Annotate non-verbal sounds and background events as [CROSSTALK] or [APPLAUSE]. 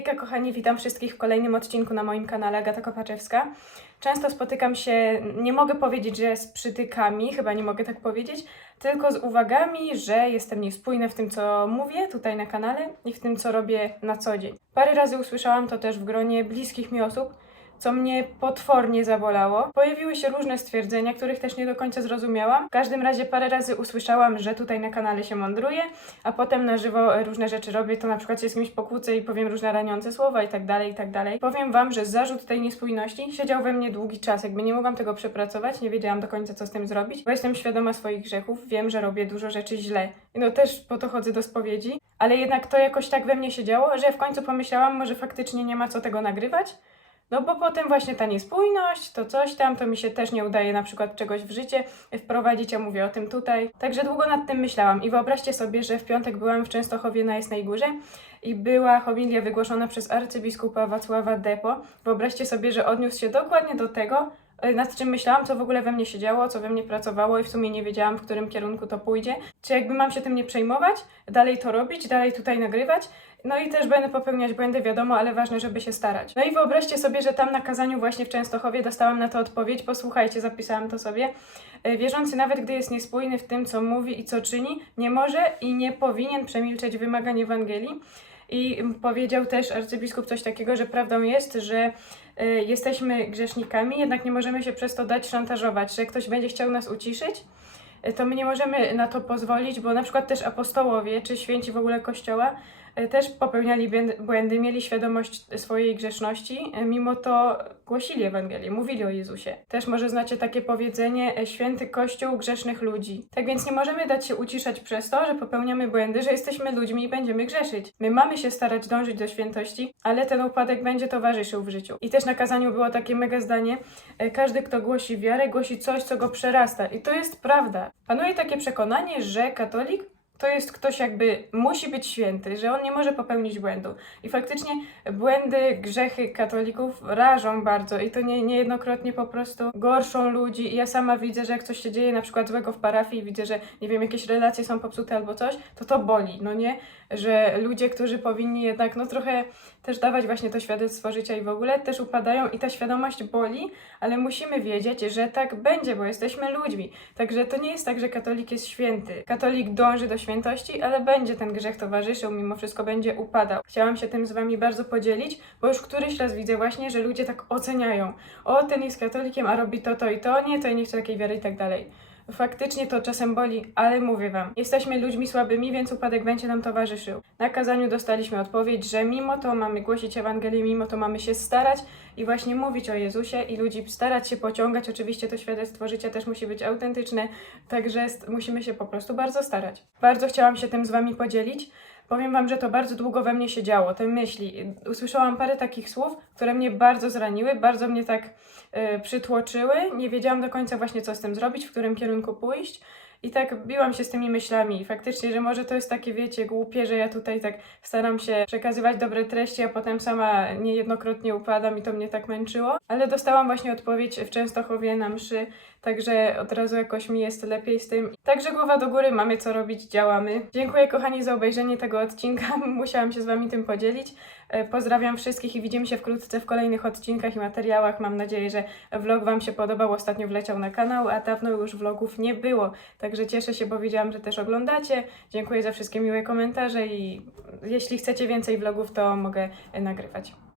Hejka kochani, witam wszystkich w kolejnym odcinku na moim kanale Agata Kopaczewska. Często spotykam się, nie mogę powiedzieć, że z przytykami, chyba nie mogę tak powiedzieć, tylko z uwagami, że jestem niespójna w tym, co mówię tutaj na kanale i w tym, co robię na co dzień. Parę razy usłyszałam to też w gronie bliskich mi osób, co mnie potwornie zabolało. Pojawiły się różne stwierdzenia, których też nie do końca zrozumiałam. W każdym razie parę razy usłyszałam, że tutaj na kanale się mądruję, a potem na żywo różne rzeczy robię, to na przykład się z kimś pokłócę i powiem różne raniące słowa i tak dalej, i tak dalej. Powiem wam, że zarzut tej niespójności siedział we mnie długi czas, jakby nie mogłam tego przepracować, nie wiedziałam do końca co z tym zrobić, bo jestem świadoma swoich grzechów, wiem, że robię dużo rzeczy źle. No też po to chodzę do spowiedzi, ale jednak to jakoś tak we mnie siedziało, że w końcu pomyślałam, może faktycznie nie ma co tego nagrywać, no bo potem właśnie ta niespójność, to coś tam, to mi się też nie udaje na przykład czegoś w życie wprowadzić, ja mówię o tym tutaj. Także długo nad tym myślałam i wyobraźcie sobie, że w piątek byłam w Częstochowie na Jasnej Górze i była homilia wygłoszona przez arcybiskupa Wacława Depo. Wyobraźcie sobie, że odniósł się dokładnie do tego, nad czym myślałam, co w ogóle we mnie się działo, co we mnie pracowało i w sumie nie wiedziałam, w którym kierunku to pójdzie. Czy jakby mam się tym nie przejmować, dalej to robić, dalej tutaj nagrywać, no i też będę popełniać błędy, wiadomo, ale ważne, żeby się starać. No i wyobraźcie sobie, że tam na kazaniu właśnie w Częstochowie dostałam na to odpowiedź. Posłuchajcie, zapisałam to sobie. E, Wierzący nawet gdy jest niespójny w tym, co mówi i co czyni, nie może i nie powinien przemilczeć wymagań Ewangelii. I powiedział też arcybiskup coś takiego, że prawdą jest, że y, jesteśmy grzesznikami, jednak nie możemy się przez to dać szantażować, że ktoś będzie chciał nas uciszyć, y, to my nie możemy na to pozwolić, bo na przykład też apostołowie, czy święci w ogóle Kościoła, też popełniali błędy- mieli świadomość swojej grzeszności, y, mimo to głosili Ewangelię, mówili o Jezusie. Też może znacie takie powiedzenie, y, święty Kościół grzesznych ludzi. Tak więc nie możemy dać się uciszać przez to, że popełniamy błędy, że jesteśmy ludźmi i będziemy grzeszyć. My mamy się starać dążyć do świętości, ale ten upadek będzie towarzyszył w życiu. I też na kazaniu było takie mega zdanie, każdy kto głosi wiarę, głosi coś, co go przerasta. I to jest prawda. Panuje takie przekonanie, że katolik to jest ktoś jakby musi być święty, że on nie może popełnić błędu. I faktycznie błędy, grzechy katolików rażą bardzo i to nie, niejednokrotnie po prostu gorszą ludzi. I ja sama widzę, że jak coś się dzieje na przykład złego w parafii, widzę, że nie wiem, jakieś relacje są popsute albo coś, to to boli, no nie? Że ludzie, którzy powinni jednak no trochę też dawać właśnie to świadectwo życia i w ogóle też upadają i ta świadomość boli, ale musimy wiedzieć, że tak będzie, bo jesteśmy ludźmi. Także to nie jest tak, że katolik jest święty. Katolik dąży do świętości, ale będzie ten grzech towarzyszył, mimo wszystko będzie upadał. Chciałam się tym z wami bardzo podzielić, bo już któryś raz widzę właśnie, że ludzie tak oceniają. O, ten jest katolikiem, a robi to, to i to, nie, to nie chce takiej wiary i tak dalej. Faktycznie to czasem boli, ale mówię wam, jesteśmy ludźmi słabymi, więc upadek będzie nam towarzyszył. Na kazaniu dostaliśmy odpowiedź, że mimo to mamy głosić Ewangelię, mimo to mamy się starać i właśnie mówić o Jezusie i ludzi starać się pociągać. Oczywiście to świadectwo życia też musi być autentyczne, także musimy się po prostu bardzo starać. Bardzo chciałam się tym z wami podzielić. Powiem wam, że to bardzo długo we mnie się działo, te myśli. Usłyszałam parę takich słów, które mnie bardzo zraniły, bardzo mnie tak y, przytłoczyły. Nie wiedziałam do końca właśnie, co z tym zrobić, w którym kierunku pójść. I tak biłam się z tymi myślami. Faktycznie, że może to jest takie, wiecie, głupie, że ja tutaj tak staram się przekazywać dobre treści, a potem sama niejednokrotnie upadam i to mnie tak męczyło. Ale dostałam właśnie odpowiedź w Częstochowie na mszy, także od razu jakoś mi jest lepiej z tym. Także głowa do góry, mamy co robić, działamy. Dziękuję kochani za obejrzenie tego odcinka. [LAUGHS] Musiałam się z wami tym podzielić. E, Pozdrawiam wszystkich i widzimy się wkrótce w kolejnych odcinkach i materiałach. Mam nadzieję, że vlog Wam się podobał. Ostatnio wleciał na kanał, a dawno już vlogów nie było. Także cieszę się, bo widziałam, że też oglądacie. Dziękuję za wszystkie miłe komentarze i jeśli chcecie więcej vlogów, to mogę nagrywać.